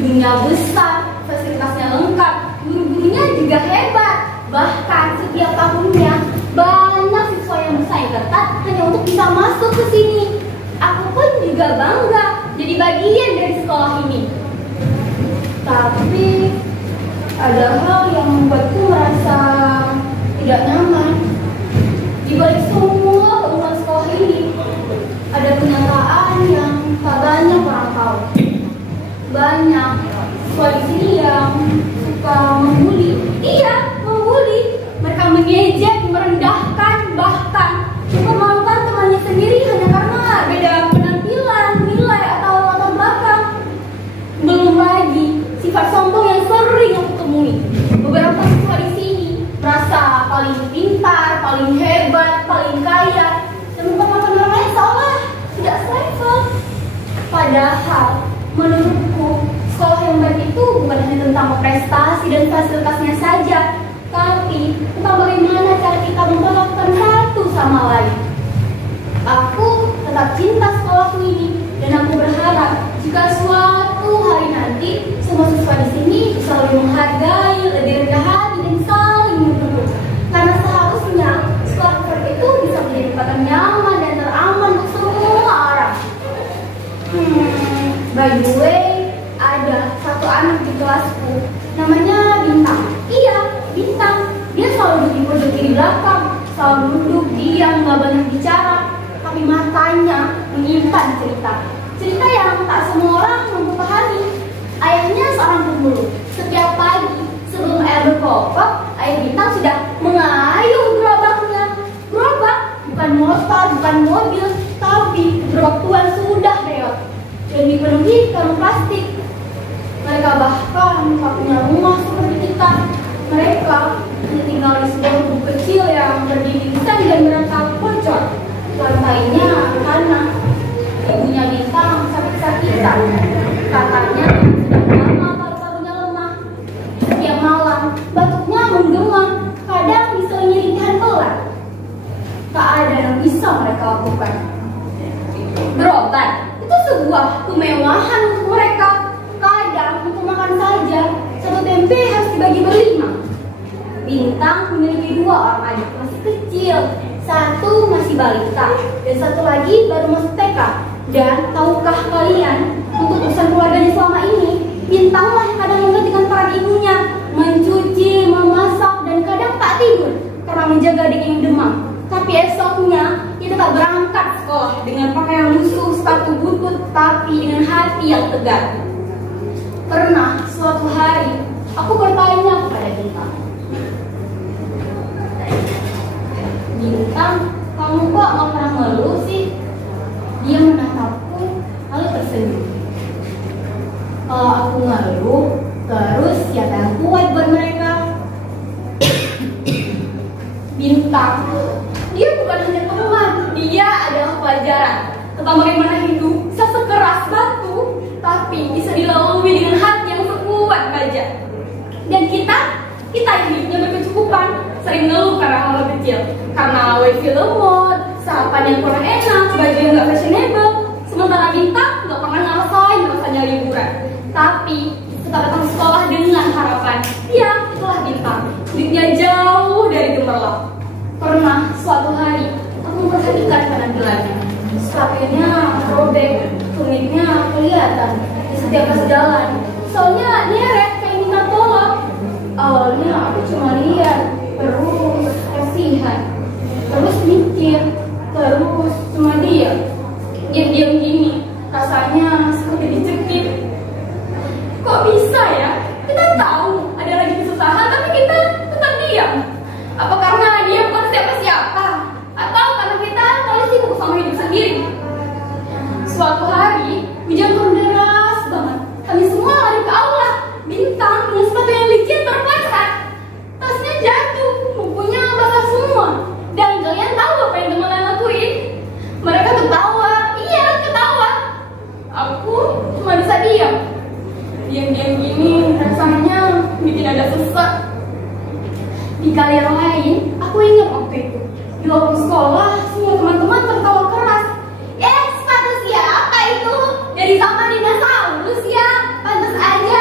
Gedungnya besar, fasilitasnya lengkap, guru-gurunya juga hebat. Bahkan setiap tahunnya banyak siswa yang bersaing ketat hanya untuk bisa masuk ke sini. Aku pun juga bangga jadi bagian dari sekolah ini. Tapi ada hal yang membuatku merasa tidak nyaman. Di balik semua keuntungan sekolah ini, ada kenyataan yang tak banyak orang tahu. Banyak siswa di sini yang suka membuli. Iya, membuli. Mereka mengejek, merendahkan, bahkan memalukan temannya sendiri hanya karena beda penampilan, nilai, atau latar belakang. Belum lagi sifat sombong yang sering aku temui. Beberapa siswa di sini merasa paling pintar, paling hebat, paling kaya, dan memperlakukan orang lain seolah tidak selevel. Padahal menurutku sekolah yang baik itu bukan hanya tentang prestasi dan fasilitasnya saja, tapi tentang bagaimana cara kita memperlakukan satu sama lain. Aku tetap cinta sekolahku ini, dan aku berharap jika suatu hari nanti semua siswa di sini bisa lebih menghargai, lebih rendah hati, dan saling mendukung. Karena seharusnya sekolah seperti itu bisa menjadi tempat yang nyaman dan teraman untuk semua orang. By the way, ada satu anak di kelasku, namanya Bintang. Iya, Bintang. Dia selalu duduk di pojok kiri belakang, selalu duduk diam, gak banyak bicara, tapi matanya menyimpan cerita. Cerita yang tak semua orang mampu pahami. Ayahnya seorang pemulung. Setiap pagi sebelum ayah berkokok, ayah Bintang sudah mengayuh gerobaknya. Gerobak bukan motor, bukan mobil, tapi gerobak tuan sudah reot dan dipenuhi karung plastik. Mereka bahkan tak punya rumah seperti kita. Mereka hanya tinggal di sebuah rumah kecil yang berdinding seng dan berantak bocor. Lantainya tanah. Ibunya Bintang sakit-sakitan. Katanya sudah lama paru-parunya lemah. Setiap malam batuknya menggema, kadang diselingi rintihan pelan. Tak ada yang bisa mereka lakukan. Berobat itu sebuah kemewahan untuk mereka. Kadang untuk makan saja satu tempe harus dibagi berlima. Bintang memiliki dua orang adik masih kecil. Satu masih balita dan satu lagi baru masuk TK. Dan tahukah kalian, untuk urusan keluarganya selama ini, Bintanglah yang kadang menggantikan peran ibunya, mencuci, memasak, dan kadang tak tidur karena menjaga adik yang demam. Tapi esoknya ia tetap berangkat sekolah dengan pakaian lusuh, sepatu butut, tapi dengan hati yang tegar. Pernah suatu hari aku bertanya kepada Bintang, "Bintang, kamu kok gak pernah ngeluh sih?" Dia menatapku lalu tersenyum. Kalau aku ngeluh, terus siapa yang kuat buat mereka? Bintang, dia bukan hanya teman, dia adalah pelajaran tentang bagaimana hidup bisa sekeras batu, tapi bisa dilalui dengan hati yang sekuat baja. Dan kita yang hidupnya berkecukupan, sering ngeluh karena hal kecil, karena wifi lemot, sarapan yang kurang enak, baju yang gak fashionable. Sementara Bintang gak pernah ngerasain rasanya liburan, tapi tetap datang sekolah dengan harapan. Ya, itulah Bintang, hidupnya jauh dari gemerlap. Pernah suatu hari aku memperhatikan penampilannya. Sepatunya robek, tumitnya kelihatan di setiap pas jalan. Soalnya nyeret kayak minta tolong. Awalnya aku cuma lihat, terus kasihan, terus mikir, terus cuma diam gini. Rasanya seperti dicekik. Kok bisa ya? Kita tahu ada lagi kesusahan, tapi kita tetap diam. Apa karena dia bukan siapa-siapa? Atau karena kita terlalu sibuk sama hidup sendiri? Suatu hari, hujan turun deras banget. Kami semua lari ke aula. Bintang dengan sepatu yang licin terpleset. Tasnya jatuh, bukunya basah semua. Dan kalian tahu apa yang teman-teman lakuin? Mereka ketawa. Iya, ketawa. Aku cuma bisa diam. Diam-diam gini rasanya bikin ada sesak. Di kali yang lain, aku ingat waktu itu di lorong sekolah, semua teman-teman tertawa keras. Sepatu siapa itu? Dari zaman dinosaurus ya? Pantas aja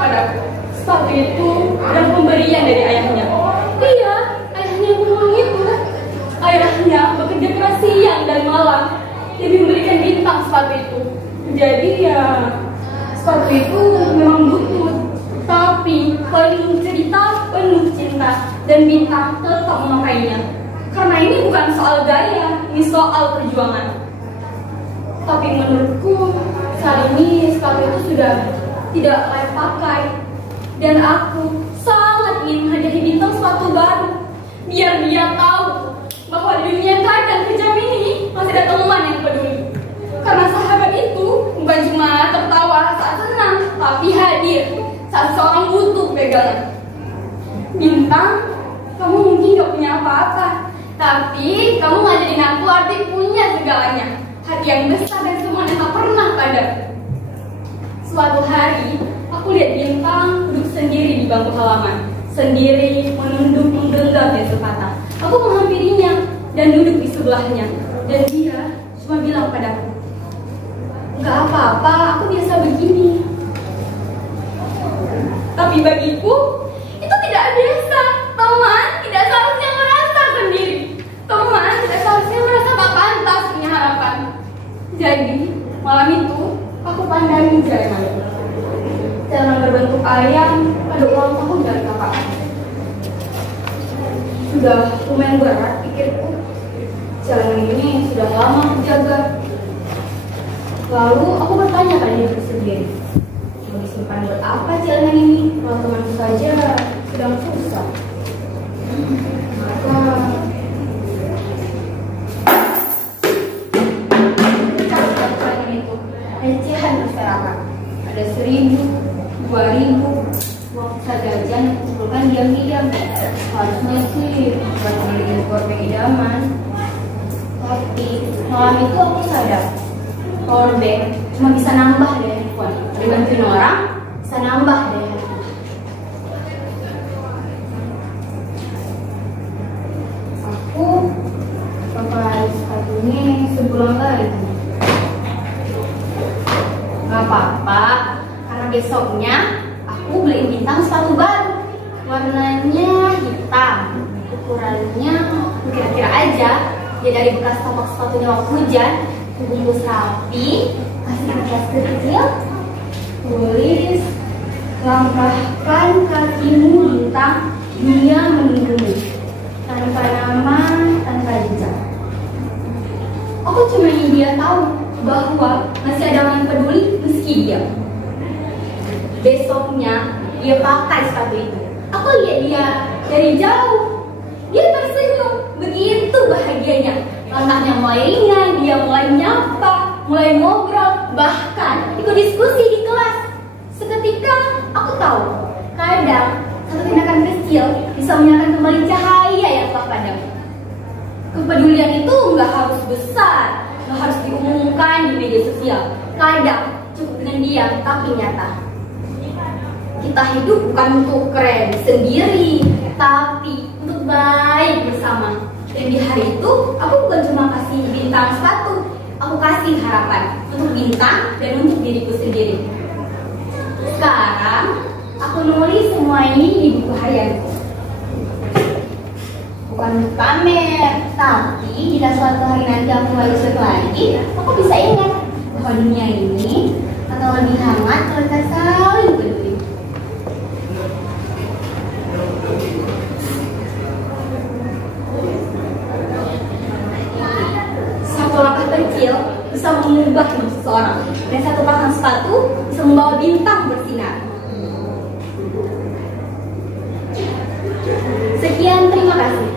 padaku. Sepatu itu adalah pemberian dari ayahnya. Iya, ayahnya yang ngomong itu. Ayahnya bekerja keras siang dan malam demi memberikan Bintang sepatu itu. Jadi ya, sepatu itu memang butut. Tapi penuh cerita, penuh cinta, dan Bintang tetap memakainya. Karena ini bukan soal gaya, ini soal perjuangan. Tapi menurutku saat ini sepatu itu sudah tidak layak pakai. Dan aku sangat ingin menghadiahi Bintang sepatu baru, biar dia tahu bahwa di dunia kadang kejam ini masih ada teman yang peduli. Karena sahabat itu bukan cuma tertawa saat senang, tapi hadir saat seorang butuh pegangan. Bintang, kamu mungkin gak punya apa-apa, tapi kamu ngajarin aku arti punya segalanya. Hati yang besar dan semua yang tak pernah padam. Suatu hari, aku lihat Bintang duduk sendiri di bangku halaman, sendiri menunduk menggenggam sepatah. Aku menghampirinya dan duduk di sebelahnya, dan dia cuma bilang padaku, "Gak apa-apa, aku biasa begini." Tapi bagiku, itu tidak biasa. Teman tidak seharusnya merasa sendiri. Teman tidak seharusnya merasa tak pantas punya harapan. Jadi, malam itu, aku pandangi jalanan berbentuk ayam pada ulang tahun dari kakak. Sudah lumayan berat pikirku. Jalanan ini sudah lama aku jaga. Lalu aku bertanya pada diriku sendiri, mau disimpan buat apa jalanan ini kalau temanku saja sedang susah? Maka jalanan itu recehan masyarakat. Ada 1.000, 2.000, uang jajan kumpulkan diam-diam. Harusnya sih buat beli korban idaman. Tapi malam itu aku sadar, powerbank cuma bisa nambah deh handphone. Dibantuin orang, bisa nambah deh handphone. Aku pakai sepatu ini sebulan lagi. Gak apa-apa, karena besoknya aku beliin Bintang sepatu baru. Warnanya hitam, ukurannya kira-kira aja. Dia dari bekas tapak sepatunya waktu hujan, dibungkus rapi, kasih kertas kecil, tulis, "Langkahkan kakimu Bintang, dia menunggumu, tanpa nama, tanpa jejak." Aku cuma ingin dia tahu bahwa masih ada orang yang peduli meski dia. Besoknya dia pakai sepatu itu. Aku lihat dia dari jauh. Dia tersenyum, begitu bahagianya. Langkahnya mulai ringan, dia mulai menyapa, mulai ngobrol, bahkan ikut diskusi di kelas. Seketika aku tahu, kadang satu tindakan kecil bisa menyalakan kembali cahaya yang telah padam. Kepedulian itu nggak harus besar, nggak harus diumumkan di media sosial. Kadang cukup dengan diam tapi nyata. Kita hidup bukan untuk keren sendiri, tapi untuk baik bersama. Dan di hari itu, aku bukan cuma kasih Bintang sepatu, aku kasih harapan untuk Bintang dan untuk diriku sendiri. Sekarang, aku nulis semua ini di buku harianku. Bukan untuk pamer, tapi jika suatu hari nanti aku lagi suatu lagi, aku bisa ingat bahwa dunia ini akan lebih hangat kalau kita saling peduli. Satu langkah kecil bisa mengubah hidup seseorang, dan satu pasang sepatu bisa membawa Bintang bersinar. Sekian, terima kasih.